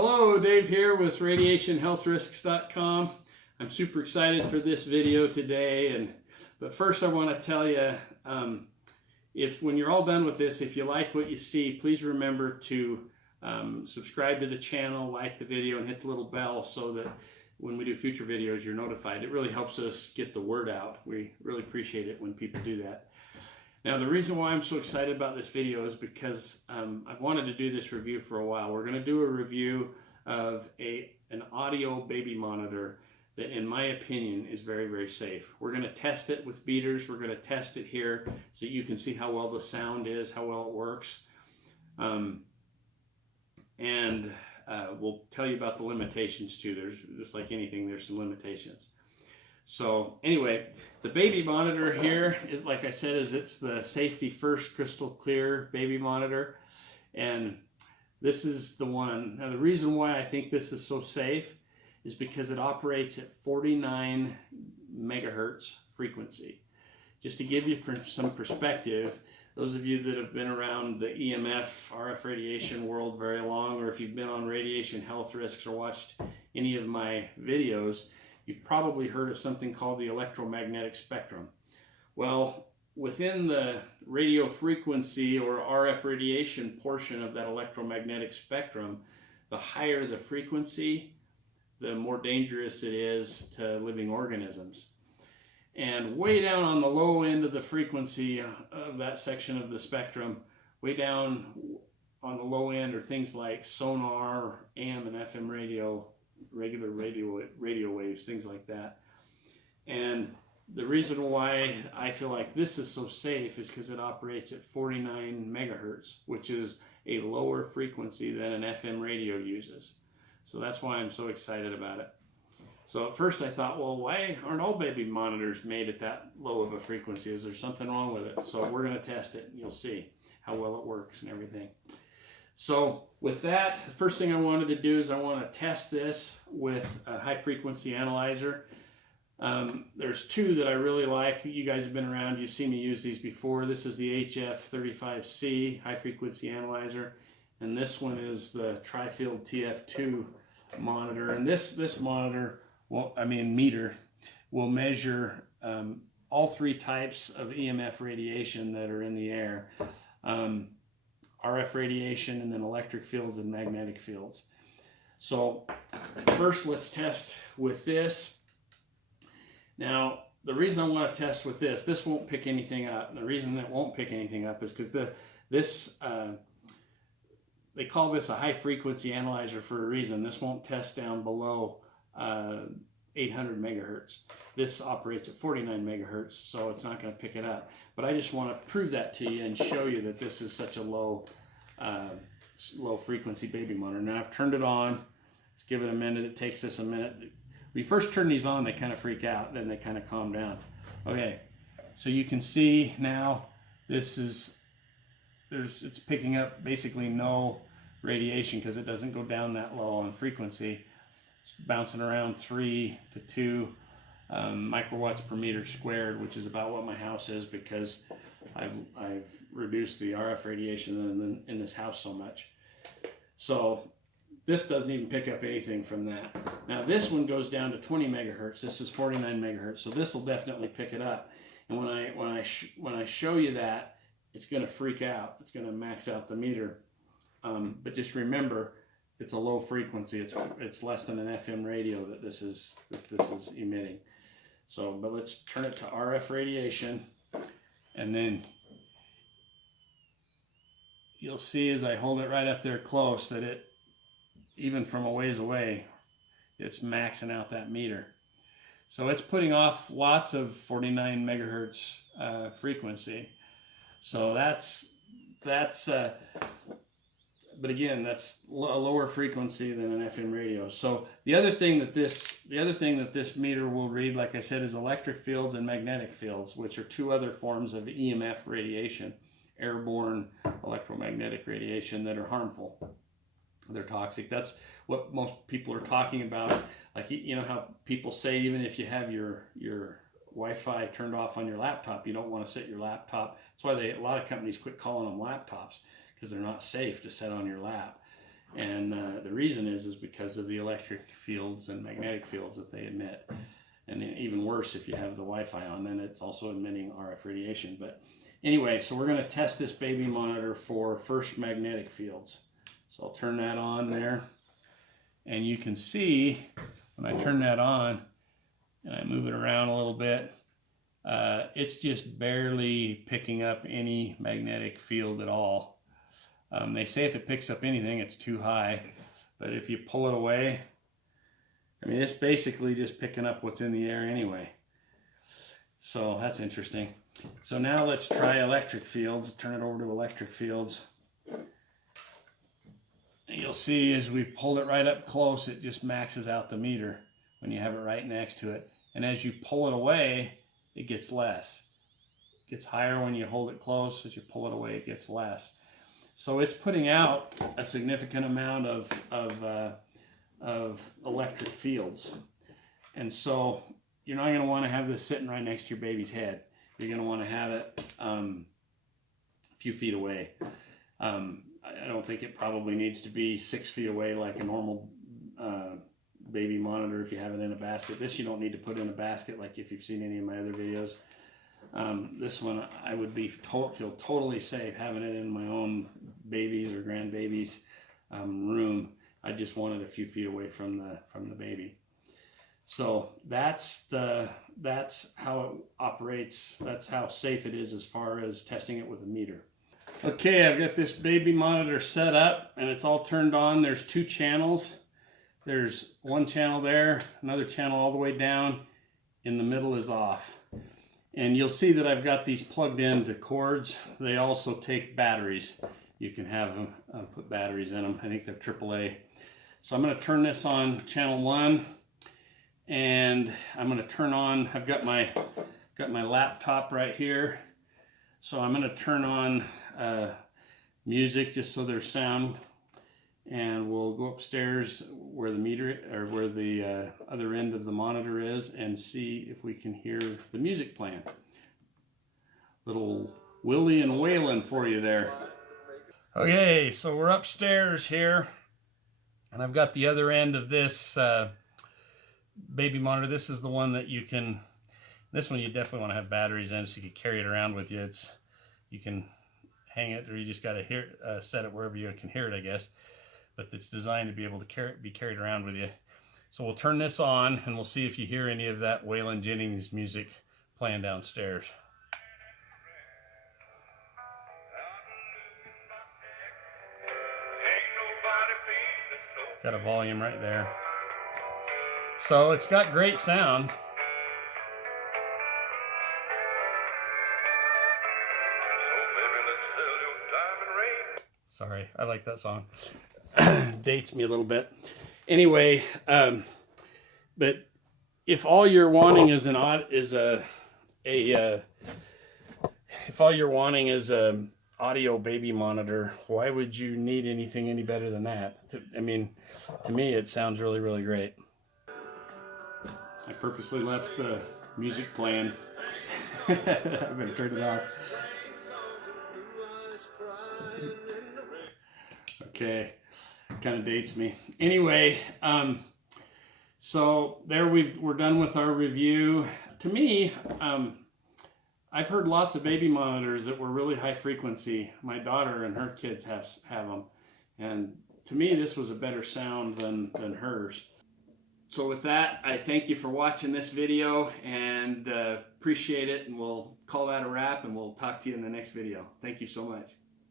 Hello, Dave here with RadiationHealthRisks.com. I'm super excited for this video today, but first I want to tell you, when you're all done with this, if you like what you see, please remember to subscribe to the channel, like the video, and hit the little bell so that when we do future videos, you're notified. It really helps us get the word out. We really appreciate it when people do that. Now, the reason why I'm so excited about this video is because I've wanted to do this review for a while. We're going to do a review of an audio baby monitor that, in my opinion, is very, very safe. We're going to test it with beaters. We're going to test it here so you can see how well the sound is, how well it works. We'll tell you about the limitations too. There's, just like anything, there's some limitations. So anyway, the baby monitor here is, like I said, it's the safety first crystal clear baby monitor, and this is the one. Now the reason why I think this is so safe is because it operates at 49 megahertz frequency. Just to give you some perspective, those of you that have been around the EMF RF radiation world very long, or if you've been on Radiation Health Risks or watched any of my videos, you've probably heard of something called the electromagnetic spectrum. Well, within the radio frequency or RF radiation portion of that electromagnetic spectrum, the higher the frequency, the more dangerous it is to living organisms. And way down on the low end of the frequency of that section of the spectrum, way down on the low end are things like sonar, AM and FM radio, regular radio waves, things like that. And the reason why I feel like this is so safe is because it operates at 49 megahertz, which is a lower frequency than an FM radio uses. So that's why I'm so excited about it. So at first I thought, well, why aren't all baby monitors made at that low of a frequency? Is there something wrong with it? So we're going to test it, and you'll see how well it works and everything. So with that, the first thing I wanted to do is I want to test this with a high frequency analyzer. There's two that I really like. You guys have been around, you've seen me use these before. This is the HF35C high frequency analyzer, and this one is the TriField TF2 monitor. And this monitor, meter, will measure all three types of EMF radiation that are in the air. RF radiation, and then electric fields and magnetic fields. So first let's test with this. Now the reason I want to test with this won't pick anything up. And the reason it won't pick anything up is because they call this a high frequency analyzer for a reason. This won't test down below 800 megahertz. This operates at 49 megahertz, so it's not going to pick it up. But I just want to prove that to you and show you that this is such a low frequency baby monitor. Now I've turned it on. Let's give it a minute. It takes us a minute. When you first turn these on, they kind of freak out, then they kind of calm down. Okay, so you can see now it's picking up basically no radiation because it doesn't go down that low on frequency. It's bouncing around 3 to 2 microwatts per meter squared, which is about what my house is because I've reduced the RF radiation in this house so much. So this doesn't even pick up anything from that. Now this one goes down to 20 megahertz. This is 49 megahertz, so this will definitely pick it up. And when I show you that, it's going to freak out. It's going to max out the meter. But just remember, it's a low frequency. It's less than an FM radio that this is emitting. So, but let's turn it to RF radiation, and then you'll see as I hold it right up there close that it, even from a ways away, it's maxing out that meter. So it's putting off lots of 49 megahertz frequency. So but again, that's a lower frequency than an FM radio. So the other thing that this meter will read, like I said, is electric fields and magnetic fields, which are two other forms of EMF radiation, airborne electromagnetic radiation, that are harmful. They're toxic. That's what most people are talking about. Like, you know how people say even if you have your Wi-Fi turned off on your laptop, you don't want to set your laptop. That's why a lot of companies quit calling them laptops, because they're not safe to set on your lap. And the reason is because of the electric fields and magnetic fields that they emit. And even worse, if you have the Wi-Fi on, then it's also emitting RF radiation. But anyway, so we're going to test this baby monitor for first magnetic fields. So I'll turn that on there. And you can see when I turn that on and I move it around a little bit, it's just barely picking up any magnetic field at all. They say if it picks up anything, it's too high. But if you pull it away, I mean, it's basically just picking up what's in the air anyway. So that's interesting. So now let's try electric fields. Turn it over to electric fields. And you'll see as we pulled it right up close, it just maxes out the meter when you have it right next to it. And as you pull it away, it gets less. It gets higher when you hold it close. As you pull it away, it gets less. So it's putting out a significant amount of electric fields. And so you're not going to want to have this sitting right next to your baby's head. You're going to want to have it a few feet away. I don't think it probably needs to be 6 feet away like a normal baby monitor if you have it in a basket. This you don't need to put in a basket like if you've seen any of my other videos. This one I would feel totally safe having it in my own babies or grandbabies room. I just want it a few feet away from the baby. So that's how it operates. That's how safe it is as far as testing it with a meter. Okay, I've got this baby monitor set up and it's all turned on. There's 2 channels. There's one channel there, another channel all the way down. In the middle is off. And you'll see that I've got these plugged into cords. They also take batteries. You can have them put batteries in them. I think they're AAA. So I'm going to turn this on channel 1, and I'm going to turn on. I've got my laptop right here, so I'm going to turn on music just so there's sound, and we'll go upstairs where the meter or where the other end of the monitor is and see if we can hear the music playing. Little Willie and Waylon for you there. Okay, so we're upstairs here, and I've got the other end of this baby monitor. This is the one that you can, this one you definitely want to have batteries in so you can carry it around with you. You can hang it, or you just got to set it wherever you can hear it, I guess. But it's designed to be able to be carried around with you. So we'll turn this on, and we'll see if you hear any of that Waylon Jennings music playing downstairs. Got a volume right there. So it's got great sound. Sorry, I like that song. Dates me a little bit. Anyway, but if all you're wanting is audio baby monitor, why would you need anything any better than that? I mean, to me, it sounds really, really great. I purposely left the music playing. I'm going to turn it off. Okay, kind of dates me. Anyway, so there we're done with our review. To me, I've heard lots of baby monitors that were really high frequency. My daughter and her kids have them, and to me this was a better sound than hers. So with that, I thank you for watching this video and appreciate it, and we'll call that a wrap, and we'll talk to you in the next video. Thank you so much.